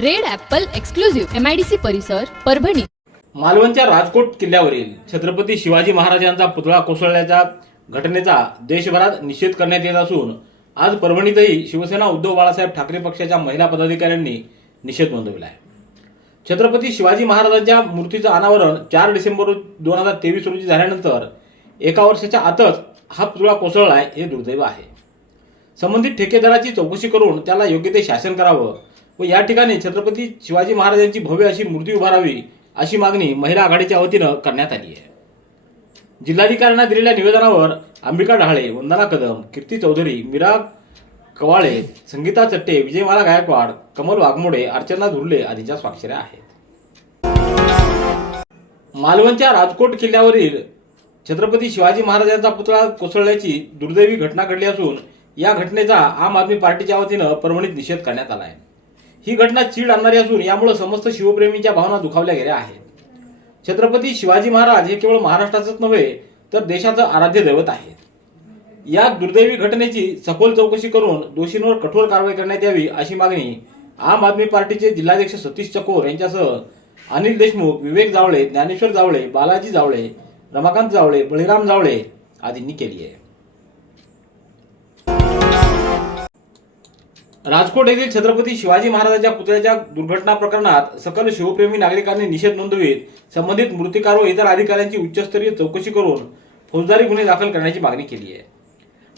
Red apple exclusive MIDC परिसर परभणी. मालवणच्या राजकोट किल्ल्यावरील छत्रपती शिवाजी महाराजांचा पुतळा कोसळल्याच्या घटनेचा देशभरात निषेध करण्यात येत असून आज परभणीतही शिवसेना उद्धव बाळासाहेब ठाकरे पक्षाच्या महिला पदाधिकाऱ्यांनी निषेध नोंदवला आहे छत्रपती शिवाजी महाराजांच्या मूर्तीचं अनावरण चार डिसेंबर दोन हजार तेवीस रोजी झाल्यानंतर एका वर्षाच्या आतच हा पुतळा कोसळलाय हे दुर्दैव आहे. संबंधित ठेकेदाराची चौकशी करून त्याला योग्य ते शासन करावं व या ठिकाणी छत्रपती शिवाजी महाराजांची भव्य अशी मूर्ती उभारावी अशी मागणी महिला आघाडीच्या वतीनं करण्यात आली आहे. जिल्हाधिकाऱ्यांना दिलेल्या निवेदनावर अंबिका ढाळे वंदना कदम कीर्ती चौधरी मीरा कवाळे संगीता चट्टे विजयमाला गायकवाड कमल वाघमोडे अर्चना धुर्ले आदींच्या स्वाक्षऱ्या आहेत. मालवणच्या राजकोट किल्ल्यावरील छत्रपती शिवाजी महाराजांचा पुतळा कोसळल्याची दुर्दैवी घटना घडली असून या घटनेचा आम आदमी पार्टीच्या वतीनं परभणीत निषेध करण्यात आला आहे. ही घटना चीड आणणारी असून यामुळे समस्त शिवप्रेमींच्या भावना दुखावल्या गेल्या आहेत. छत्रपती शिवाजी महाराज हे केवळ महाराष्ट्राचंच नव्हे तर देशाचं आराध्य दैवत आहे या दुर्दैवी घटनेची सखोल चौकशी करून दोषींवर कठोर कारवाई करण्यात यावी अशी मागणी आम आदमी पार्टीचे जिल्हाध्यक्ष सतीश चकोर यांच्यासह अनिल देशमुख विवेक जावळे ज्ञानेश्वर जावळे बालाजी जावळे रमाकांत जावळे बळीराम जावळे आदींनी केली आहे. राजकोट येथील छत्रपती शिवाजी महाराजांच्या पुतळ्याच्या दुर्घटना प्रकरणात सकल शिवप्रेमी नागरिकांनी निषेध नोंदवीत. संबंधित मूर्तिकार व इतर अधिकाऱ्यांची उच्चस्तरीय चौकशी करून फौजदारी गुन्हे दाखल करण्याची मागणी केली आहे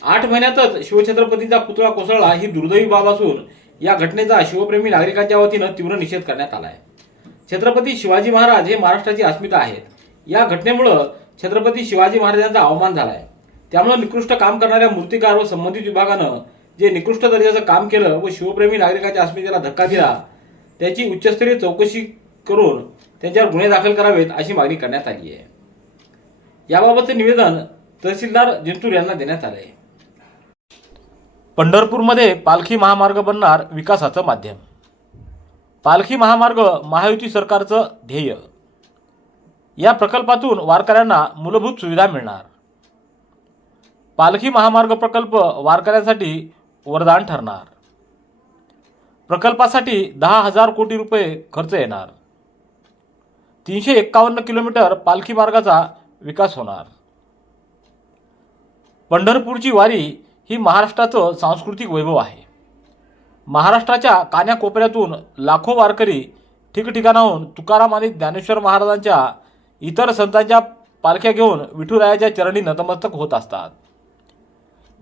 आठ महिन्यातच शिवछत्रपतींचा पुतळा कोसळला ही दुर्दैवी बाब असून या घटनेचा शिवप्रेमी नागरिकांच्या वतीनं तीव्र निषेध करण्यात आला आहे छत्रपती शिवाजी महाराज हे महाराष्ट्राची अस्मिता आहेत. या घटनेमुळं छत्रपती शिवाजी महाराजांचा अवमान झाला आहे त्यामुळे निकृष्ट काम करणाऱ्या मूर्तिकार व संबंधित विभागानं जे निकृष्ट दर्जाचं काम केलं व शिवप्रेमी नागरिकाच्या अस्मितेला धक्का दिला त्याची उच्चस्तरीय चौकशी करून त्यांच्यावर गुन्हे दाखल करावेत अशी मागणी करण्यात आली आहे. याबाबतचे निवेदन तहसीलदार जिंतूर यांना देण्यात आले आहे पंढरपूरमध्ये पालखी महामार्ग बनणार विकासाचं माध्यम. पालखी महामार्ग महायुती सरकारचं ध्येय. या प्रकल्पातून वारकऱ्यांना मूलभूत सुविधा मिळणार. पालखी महामार्ग प्रकल्प वारकऱ्यांसाठी वरदान ठरणार. प्रकल्पासाठी दहा हजार कोटी रुपये खर्च येणार. तीनशे एक्कावन्न किलोमीटर पालखी मार्गाचा विकास होणार. पंढरपूरची वारी ही महाराष्ट्राचं सांस्कृतिक वैभव आहे. महाराष्ट्राच्या कान्याकोपऱ्यातून लाखो वारकरी ठिकठिकाणाहून तुकाराम आणि ज्ञानेश्वर महाराजांच्या इतर संतांच्या पालख्या घेऊन विठुरायाच्या चरणी नतमस्तक होत असतात.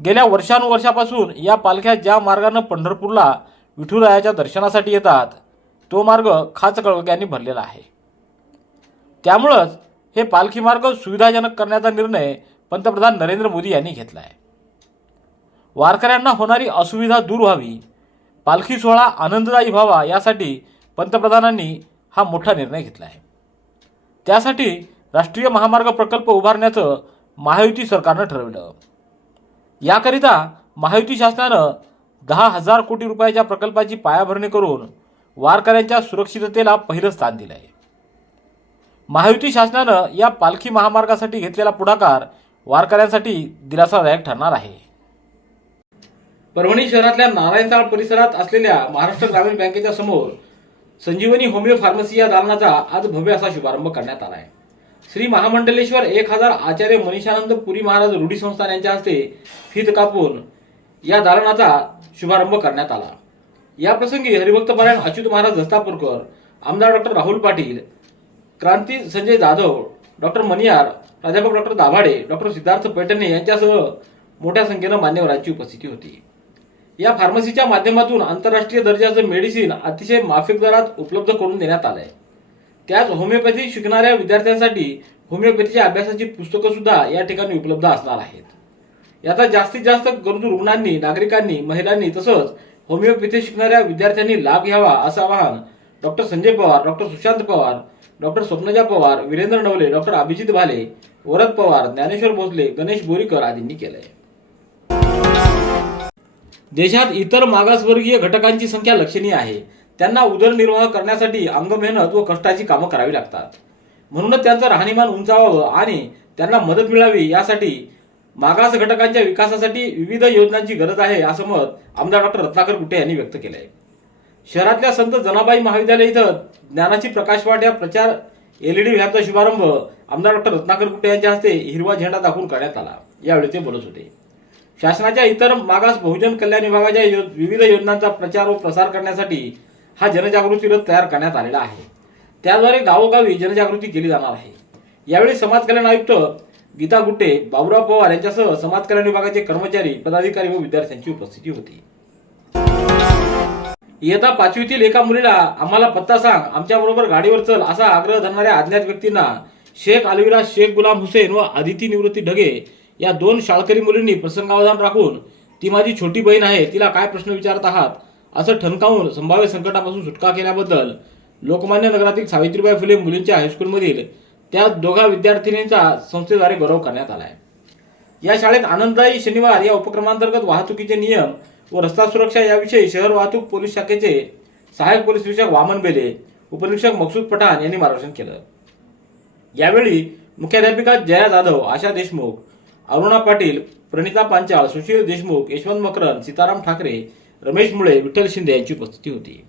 गेल्या वर्षानुवर्षापासून या पालख्या ज्या मार्गानं पंढरपूरला विठुरायाच्या दर्शनासाठी येतात तो मार्ग खाचकळग्यांनी भरलेला आहे. त्यामुळंच हे पालखी मार्ग सुविधाजनक करण्याचा निर्णय पंतप्रधान नरेंद्र मोदी यांनी घेतला आहे वारकऱ्यांना होणारी असुविधा दूर व्हावी पालखी सोहळा आनंददायी व्हावा यासाठी पंतप्रधानांनी हा मोठा निर्णय घेतला आहे त्यासाठी राष्ट्रीय महामार्ग प्रकल्प उभारण्याचं महायुती सरकारनं ठरवलं. याकरिता महायुती शासनानं दहा हजार कोटी रुपयाच्या प्रकल्पाची पायाभरणी करून वारकऱ्यांच्या सुरक्षिततेला पहिलं स्थान दिलं आहे. महायुती शासनानं या पालखी महामार्गासाठी घेतलेला पुढाकार वारकऱ्यांसाठी दिलासादायक ठरणार आहे. परभणी शहरातल्या नारायणताळ परिसरात असलेल्या महाराष्ट्र ग्रामीण बँकेच्या समोर संजीवनी होमिओ फार्मसी या दालनाचा आज भव्य असा शुभारंभ करण्यात आला आहे. श्री महामंडलेश्वर एक हजार आचार्य मनीषानंद पुरी महाराज रूढी संस्थान यांच्या हस्ते फीत कापून या दालनाचा शुभारंभ करण्यात आला. या प्रसंगी हरिभक्त पारायण अच्युत महाराज दस्तापूरकर आमदार डॉक्टर राहुल पाटील क्रांती संजय जाधव डॉक्टर मनियार प्राध्यापक डॉक्टर दाभाडे डॉक्टर सिद्धार्थ पैठणे यांच्यासह मोठ्या संख्येनं मान्यवरांची उपस्थिती होती. या फार्मसीच्या माध्यमातून आंतरराष्ट्रीय दर्जाचं मेडिसिन अतिशय माफिक दरात उपलब्ध करून देण्यात आलंय. त्याच होमिओपॅथी शिकणाऱ्या विद्यार्थ्यांसाठी होमिओपॅथीच्या अभ्यासाची पुस्तकं सुद्धा या ठिकाणी उपलब्ध असणार आहेत. याचा जास्तीत जास्त गरजू रुग्णांनी नागरिकांनी महिलांनी तसंच होमिओपॅथी शिकणाऱ्या विद्यार्थ्यांनी लाभ घ्यावा असं आवाहन doctor Sanjay Pawar doctor Sushant Pawar doctor Swapnaja Pawar Virendra Navale doctor Abhijit Bhale Varad Pawar Dnyaneshwar Bhosale Ganesh Borikar आदींनी केलंय. देशात इतर मागासवर्गीय घटकांची संख्या लक्षणीय आहे. त्यांना उदरनिर्वाह करण्यासाठी अंग मेहनत व कष्टाची कामं करावी लागतात. म्हणूनच त्यांचं राहणीमान उंचावावं आणि त्यांना मदत मिळावी यासाठी मागास घटकांच्या विकासासाठी विविध योजनांची गरज आहे असं मत आमदार डॉक्टर रत्नाकर गुट्टे यांनी व्यक्त केलं आहे शहरातल्या संत जनाबाई महाविद्यालय इथं ज्ञानाची प्रकाशवाट या प्रचार एलईडी व्हॅनचा शुभारंभ आमदार डॉक्टर रत्नाकर कुटे यांच्या हस्ते हिरवा झेंडा दाखवून करण्यात आला. यावेळी ते बोलत होते. शासनाच्या इतर मागास बहुजन कल्याण विभागाच्या यो- विविध योजनांचा प्रचार व प्रसार करण्यासाठी हा जनजागृती रथ तयार करण्यात आलेला आहे. त्याद्वारे गावोगावी जनजागृती केली जाणार आहे. यावेळी समाज कल्याण आयुक्त गीता गुट्टे बाबुराव पवार यांच्यासह समाज कल्याण विभागाचे कर्मचारी पदाधिकारी व विद्यार्थ्यांची उपस्थिती होती. इयत्ता पाचवीतील एका मुलीला आम्हाला पत्ता सांग आमच्याबरोबर गाडीवर चल असा आग्रह धरणाऱ्या अज्ञात व्यक्तींना शेख अलविरा शेख गुलाम हुसेन व आदिती निवृत्ती ढगे या दोन शाळकरी मुलींनी प्रसंगावधान राखून ती माझी छोटी बहीण आहे तिला काय प्रश्न विचारत आहात? असं ठणकावून संभाव्य संकटापासून सुटका केल्याबद्दल लोकमान्य नगरातील सावित्रीबाई फुले मुलींच्या हायस्कूलमधील त्या दोघा विद्यार्थिनींचा संस्थेद्वारे गौरव करण्यात आला आहे या शाळेत आनंददायी शनिवार या उपक्रमांतर्गत वाहतुकीचे नियम व रस्ता सुरक्षा याविषयी शहर वाहतूक पोलीस शाखेचे सहाय्यक पोलीस निरीक्षक वामन बेले उपनिरीक्षक मकसूद पठाण यांनी मार्गदर्शन केलं. यावेळी मुख्याध्यापिका जया जाधव आशा देशमुख अरुणा पाटील प्रणिता पांचाळ सुशील देशमुख यशवंत मकरन सीताराम ठाकरे रमेश मुळे विठ्ठल शिंदे यांची उपस्थिती होती.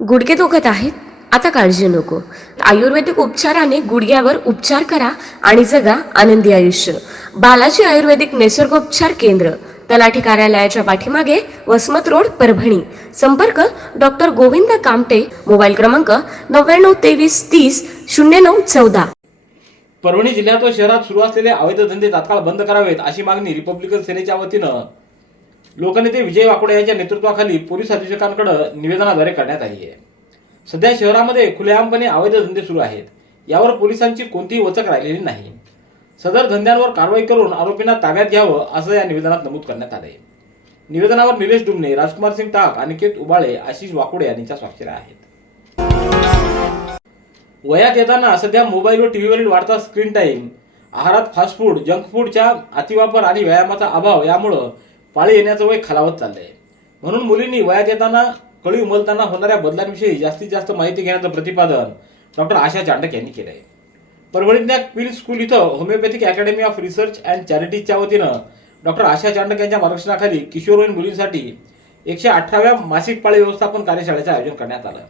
गुडघे दुखत आहेत. आता काळजी नको. आयुर्वेदिक उपचाराने गुडघ्यावर उपचार करा आणि जगा आनंदी आयुष्य. बालाजी आयुर्वेदिक निसर्गोपचार केंद्र तलाठी कार्यालयाच्या पाठीमागे वसमत रोड परभणी. संपर्क डॉक्टर गोविंद कामटे मोबाईल क्रमांक नव्याण्णव तेवीस तीस शून्य नऊ चौदा. परभणी जिल्ह्यात व शहरात सुरू असलेले अवैध धंदे तात्काळ बंद करावेत अशी मागणी रिपब्लिकन सेनेच्या वतीनं लोकनेते विजय वाकोडे यांच्या नेतृत्वाखाली पोलीस अधीक्षकांकडे निवेदनाद्वारे करण्यात आली आहे. सध्या शहरामध्ये खुलेआमपणे अवैध धंदे सुरू आहेत. यावर पोलिसांची कोणतीही वचक राहिलेली नाही. सदर धंद्यांवर कारवाई करून आरोपींना ताब्यात घ्यावं असं या निवेदनात नमूद करण्यात आलंय. निवेदनावर निलेश डुमने राजकुमार सिंग टाक अनिकेत उबाळे आशिष वाकोडे यांच्या स्वाक्षऱ्या आहेत. वयात येताना सध्या मोबाईल व टीव्हीवरील वाढता स्क्रीन टाईम आहारात फास्ट फूड जंक फूडच्या अतिवापर आणि व्यायामाचा अभाव यामुळं पाळी येण्याचं वय खालावत चाललंय. म्हणून मुलींनी वयात येताना कळी उमलताना होणाऱ्या बदलांविषयी जास्तीत जास्त माहिती घेण्याचं प्रतिपादन डॉक्टर आशा चांडक यांनी केलंय. परभणीतल्या क्वीन स्कूल इथं homeopathic academy of research and चॅरिटीजच्या वतीनं डॉक्टर आशा चांडक यांच्या मार्गदर्शनाखाली किशोरवयीन मुलींसाठी एकशे अठराव्या मासिक पाळी व्यवस्थापन कार्यशाळेचं आयोजन करण्यात आलं.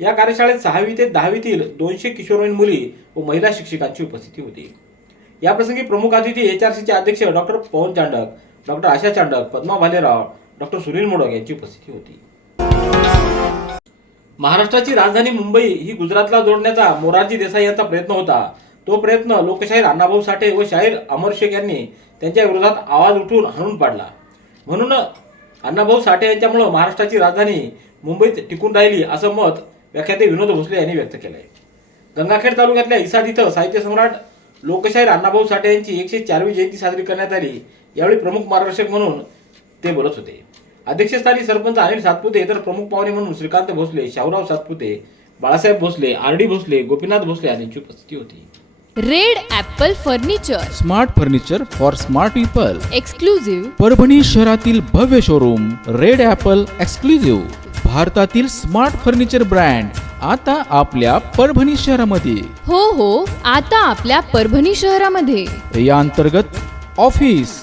या कार्यशाळेत सहावी ते दहावीतील दोनशे किशोरवयीन मुली व महिला शिक्षकांची उपस्थिती होती. याप्रसंगी प्रमुख अतिथी एच आर सीचे अध्यक्ष doctor Pawan Chandak doctor Asha Chandak Padma Bhalerao doctor Sunil Modak यांची उपस्थिती होती. महाराष्ट्राची राजधानी मुंबई ही गुजरातला जोडण्याचा मोरारजी देसाई यांचा प्रयत्न होता. तो प्रयत्न लोकशाहीर अण्णाभाऊ साठे व शाहीर अमर शेख यांनी त्यांच्या विरोधात आवाज उठवून हाणून पाडला. म्हणून अण्णाभाऊ साठे यांच्यामुळे महाराष्ट्राची राजधानी मुंबईत टिकून राहिली असं मत व्याख्याते विनोद भोसले यांनी व्यक्त केलंय. गंगाखेड तालुक्यातल्या इसाद इथं साहित्य सम्राट लोकशाहीर अण्णाभाऊ साठे यांची एकशे चारवी जयंती साजरी करण्यात आली. यावेळी प्रमुख मार्गदर्शक म्हणून ते बोलत होते. अध्यक्षस्थानी सरपंच अनिल सातपुते तर प्रमुख पाहुणे म्हणून श्रीकांत भोसले शाहूराव सातपुते बाळासाहेब भोसले आर डी भोसले गोपीनाथ भोसले आदींची उपस्थिती होती. Red apple furniture. Smart furniture for smart people. Exclusive Parbhani शहरातील भव्य शोरूम रेड ॲपल एक्सक्लुझिव्ह भारतातील स्मार्ट फर्निचर ब्रँड आता आपल्या परभणी शहरामध्ये. हो हो आता आपल्या परभणी शहरामध्ये. या अंतर्गत ऑफिस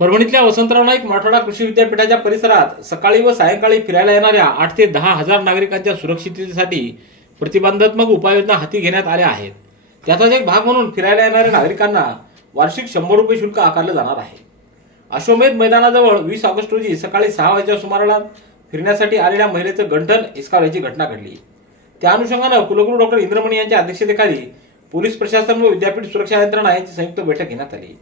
परभणीतल्या वसंतराव नाईक मराठवाडा कृषी विद्यापीठाच्या परिसरात सकाळी व सायंकाळी फिरायला येणाऱ्या आठ ते दहा हजार नागरिकांच्या सुरक्षिततेसाठी प्रतिबंधात्मक उपाययोजना हाती घेण्यात आल्या आहेत. त्याचाच एक भाग म्हणून फिरायला येणाऱ्या नागरिकांना वार्षिक शंभर रुपये शुल्क आकारलं जाणार आहे. अश्वमेध मैदानाजवळ वीस ऑगस्ट रोजी सकाळी सहा वाजेच्या सुमाराला फिरण्यासाठी आलेल्या महिलेचं गंठन हिसकावल्याची घटना घडली. त्या अनुषंगानं कुलगुरू डॉक्टर इंद्रमणी यांच्या अध्यक्षतेखाली पोलीस प्रशासन व विद्यापीठ सुरक्षा यंत्रणा यांची संयुक्त बैठक घेण्यात आली.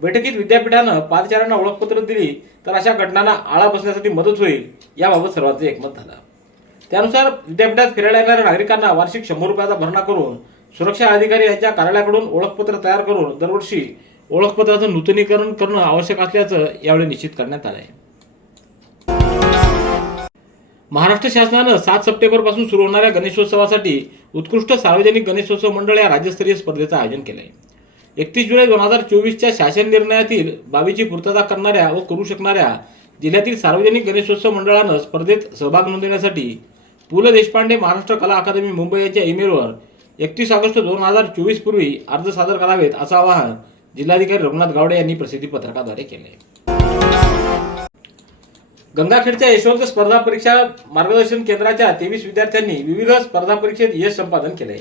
बैठकीत विद्यापीठानं पादचाऱ्यांना ओळखपत्र दिली तर अशा घटनांना आळा बसण्यासाठी मदत होईल याबाबत सर्वांचं एकमत झालं. त्यानुसार विद्यापीठात फिरायला येणाऱ्या नागरिकांना वार्षिक शंभर रुपयाचा भरणा करून सुरक्षा अधिकारी यांच्या कार्यालयाकडून ओळखपत्र तयार करून दरवर्षी ओळखपत्राचं नूतनीकरण करणं आवश्यक असल्याचं यावेळी निश्चित करण्यात आलं आहे महाराष्ट्र शासनानं सात सप्टेंबरपासून सुरू होणाऱ्या गणेशोत्सवासाठी उत्कृष्ट सार्वजनिक गणेशोत्सव मंडळ या राज्यस्तरीय स्पर्धेचं आयोजन केलं आहे एकतीस जुलै दोन हजार चोवीसच्या शासन निर्णयातील बाबीची पूर्तता करणाऱ्या व करू शकणाऱ्या जिल्ह्यातील सार्वजनिक गणेशोत्सव मंडळानं स्पर्धेत सहभाग नोंदवण्यासाठी पु ल देशपांडे महाराष्ट्र कला अकादमी मुंबई यांच्या ईमेलवर एकतीस ऑगस्ट दोन हजार चोवीस पूर्वी अर्ज सादर करावेत असं आवाहन जिल्हाधिकारी रघुनाथ गावडे यांनी प्रसिद्धी पत्रकाद्वारे केले. गंगाखेडच्या यशवंत स्पर्धा परीक्षा मार्गदर्शन केंद्राच्या तेवीस विद्यार्थ्यांनी विविध स्पर्धा परीक्षेत यश संपादन केले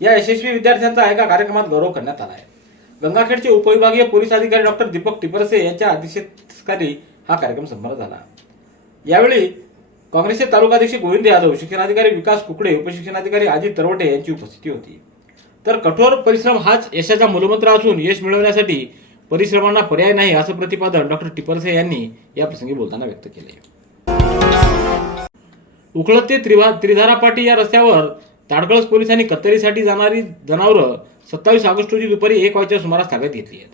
या यशस्वी विद्यार्थ्यांचा एका कार्यक्रमात गौरव करण्यात आला आहे गंगाखेडचे उपविभागीय पोलीस अधिकारी डॉक्टर दीपक टिपरसे यांच्या अध्यक्षतेखाली हा कार्यक्रम संपन्न झाला. यावेळी काँग्रेसचे तालुकाध्यक्ष गोविंद यादव शिक्षणाधिकारी विकास कुकडे उपशिक्षणाधिकारी अजित तरवटे यांची उपस्थिती होती. तर कठोर परिश्रम हाच यशाचा मूलमंत्र असून यश मिळवण्यासाठी परिश्रमांना पर्याय नाही असं प्रतिपादन डॉक्टर टिपरसे यांनी या प्रसंगी बोलताना व्यक्त केले. उखळत ते त्रिभा त्रिधारा पाटी या रस्त्यावर ताडकळस पोलिसांनी कत्तरीसाठी जाणारी जनावरं सत्तावीस ऑगस्ट रोजी दुपारी एक वाजच्या सुमारास ताब्यात घेतली आहेत.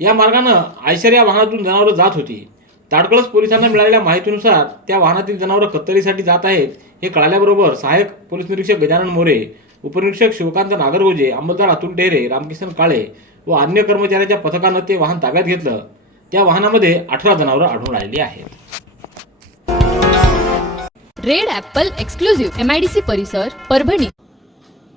या मार्गानं आयशर या वाहनातून जनावरं जात होती. ताडकळस पोलिसांना मिळालेल्या माहितीनुसार त्या वाहनातील जनावरं कत्तलीसाठी जात आहेत हे कळाल्याबरोबर सहाय्यक पोलीस निरीक्षक गजानन मोरे उपनिरीक्षक शिवकांत नागरगोजे अंमलदार अतुल डेरे रामकिशन काळे व अन्य कर्मचाऱ्यांच्या पथकानं ते वाहन ताब्यात घेतलं. त्या वाहनामध्ये अठरा जनावरं आढळून आलेली आहेत. Red apple exclusive M I D C परिसर परभणी.